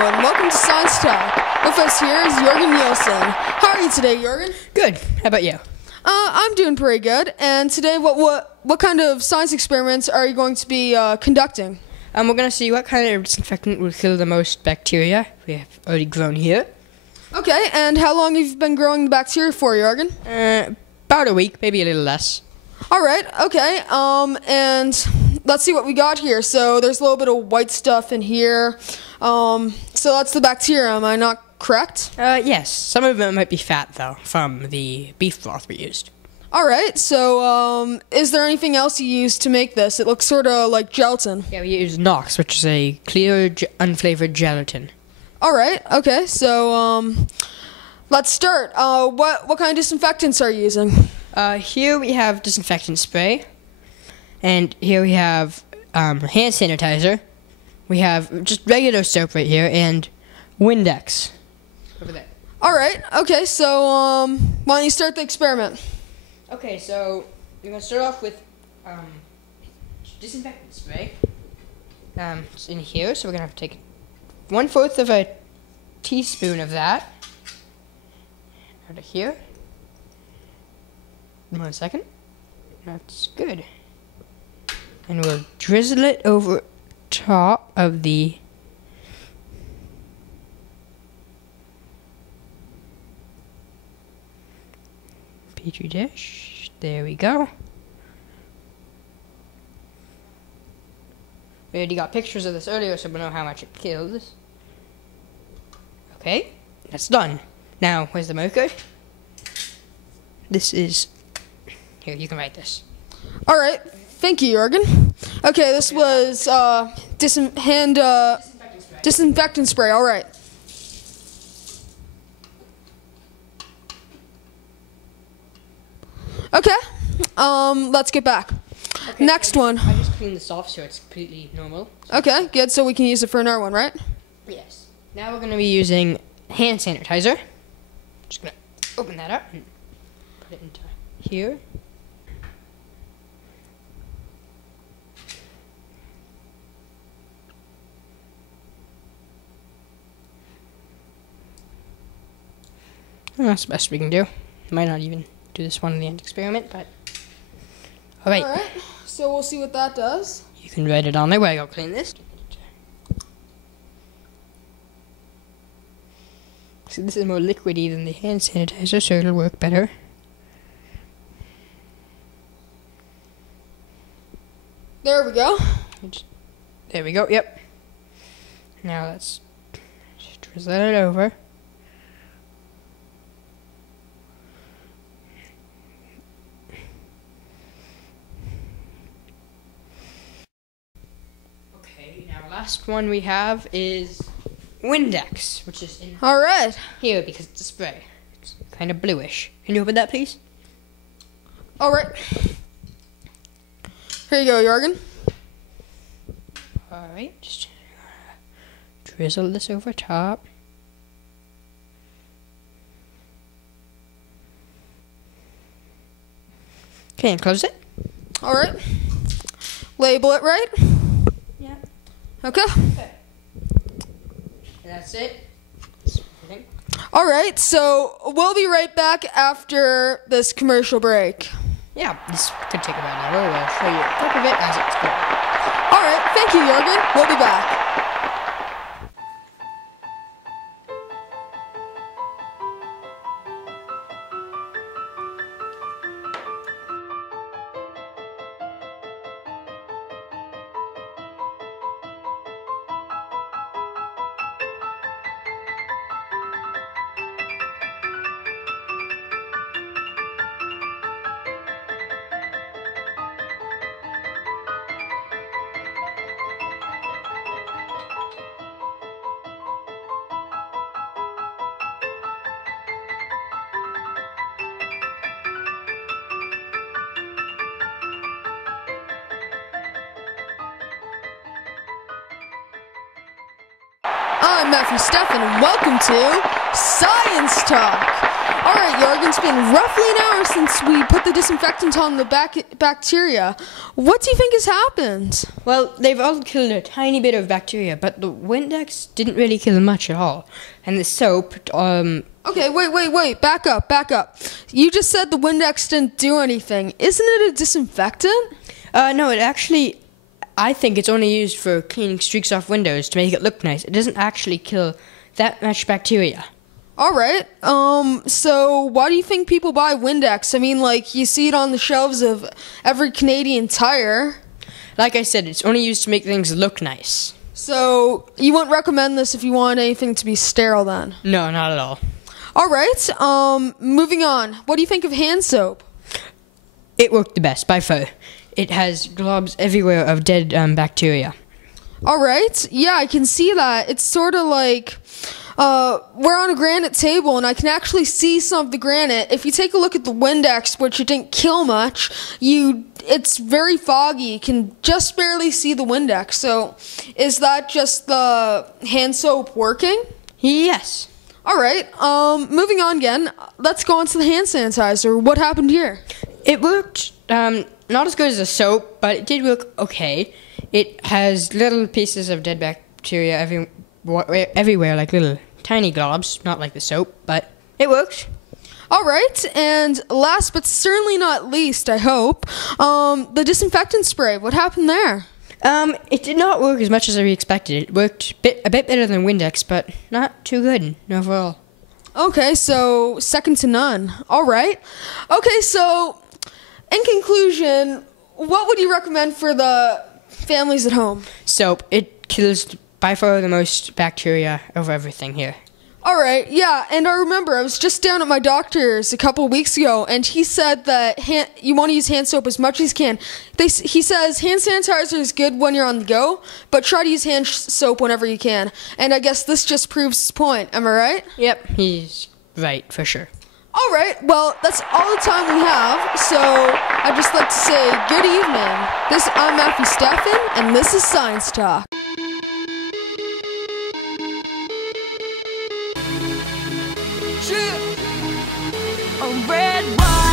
and welcome to Science Talk. With us here is Jorgen Nielsen. How are you today, Jorgen? Good. How about you? I'm doing pretty good. And today, what kind of science experiments are you going to be conducting? We're going to see what kind of disinfectant will kill the most bacteria we have already grown here. Okay, and how long have you been growing the bacteria for, Jorgen? About a week, maybe a little less. All right, okay, and let's see what we got here. So there's a little bit of white stuff in here. So that's the bacteria, am I not correct? Yes. Some of it might be fat, though, from the beef broth we used. All right, so is there anything else you used to make this? It looks sort of like gelatin. Yeah, we used Nox, which is a clear, unflavored gelatin. All right, okay, so let's start. What kind of disinfectants are you using? Here we have disinfectant spray, and here we have hand sanitizer. We have just regular soap right here, and Windex over there. All right, okay, so why don't you start the experiment? Okay, so we're going to start off with disinfectant spray. It's in here, so we're going to have to take 1/4 of a teaspoon of that out of here. 1 second. That's good. And we'll drizzle it over top of the Petri dish. There we go. We already got pictures of this earlier, so we know how much it kills. Okay, that's done. Now, where's the marker? This is... Here, you can write this. All right, thank you, Jorgen. Okay, this was disinfectant spray. All right. Okay, let's get back. Okay, Next one. I just cleaned this off so it's completely normal. Okay, good, so we can use it for another one, right? Yes. Now we're going to be using hand sanitizer. Just going to open that up and put it into here. That's the best we can do. Might not even do this one in the end experiment, but... Alright. All right, so we'll see what that does. You can write it on there while I go clean this. So this is more liquidy than the hand sanitizer, so it'll work better. There we go. There we go, yep. Now let's just drizzle it over. Okay, now last one we have is Windex, which is in All right. here because it's a spray. It's kind of bluish. Can you open that, please? All right. Here you go, Jorgen. Alright, just drizzle this over top. Okay, and close it. All right. Label it right. Yeah. Okay. Okay. And that's it. That's everything. All right, so we'll be right back after this commercial break. Yeah, this could take about an hour. We'll show you a clip of it as it's going. All right, thank you, Jorgen. We'll be back. I'm Matthew Steffen, and welcome to Science Talk. Alright, Jorgen, it's been roughly an hour since we put the disinfectant on the bacteria. What do you think has happened? Well, they've all killed a tiny bit of bacteria, but the Windex didn't really kill much at all. And the soap, Okay, wait, back up. You just said the Windex didn't do anything. Isn't it a disinfectant? No, it actually, I think it's only used for cleaning streaks off windows to make it look nice. It doesn't actually kill that much bacteria. Alright, so why do you think people buy Windex? I mean, like, you see it on the shelves of every Canadian Tire. Like I said, it's only used to make things look nice. So, you wouldn't recommend this if you want anything to be sterile then? No, not at all. Alright, moving on. What do you think of hand soap? It worked the best, by far. It has globs everywhere of dead bacteria. Alright, yeah, I can see that. It's sort of like... we're on a granite table, and I can actually see some of the granite. If you take a look at the Windex, which it didn't kill much, it's very foggy. You can just barely see the Windex. So, is that just the hand soap working? Yes. Alright, moving on again. Let's go on to the hand sanitizer. What happened here? It worked, not as good as the soap, but it did work okay. It has little pieces of dead bacteria everywhere, like little tiny globs, not like the soap, but it worked. Alright, and last but certainly not least, I hope, the disinfectant spray. What happened there? It did not work as much as I expected. It worked a bit better than Windex, but not too good overall. Okay, so second to none. Alright. Okay, so in conclusion, what would you recommend for the families at home? Soap. It kills by far the most bacteria over everything here. Alright, yeah, and I remember I was just down at my doctor's a couple of weeks ago, and he said that you want to use hand soap as much as you can. He says hand sanitizer is good when you're on the go, but try to use hand soap whenever you can. And I guess this just proves his point, am I right? Yep, he's right, for sure. Alright, well, that's all the time we have, so I'd just like to say good evening. I'm Matthew Steffen, and this is Science Talk. A red wine.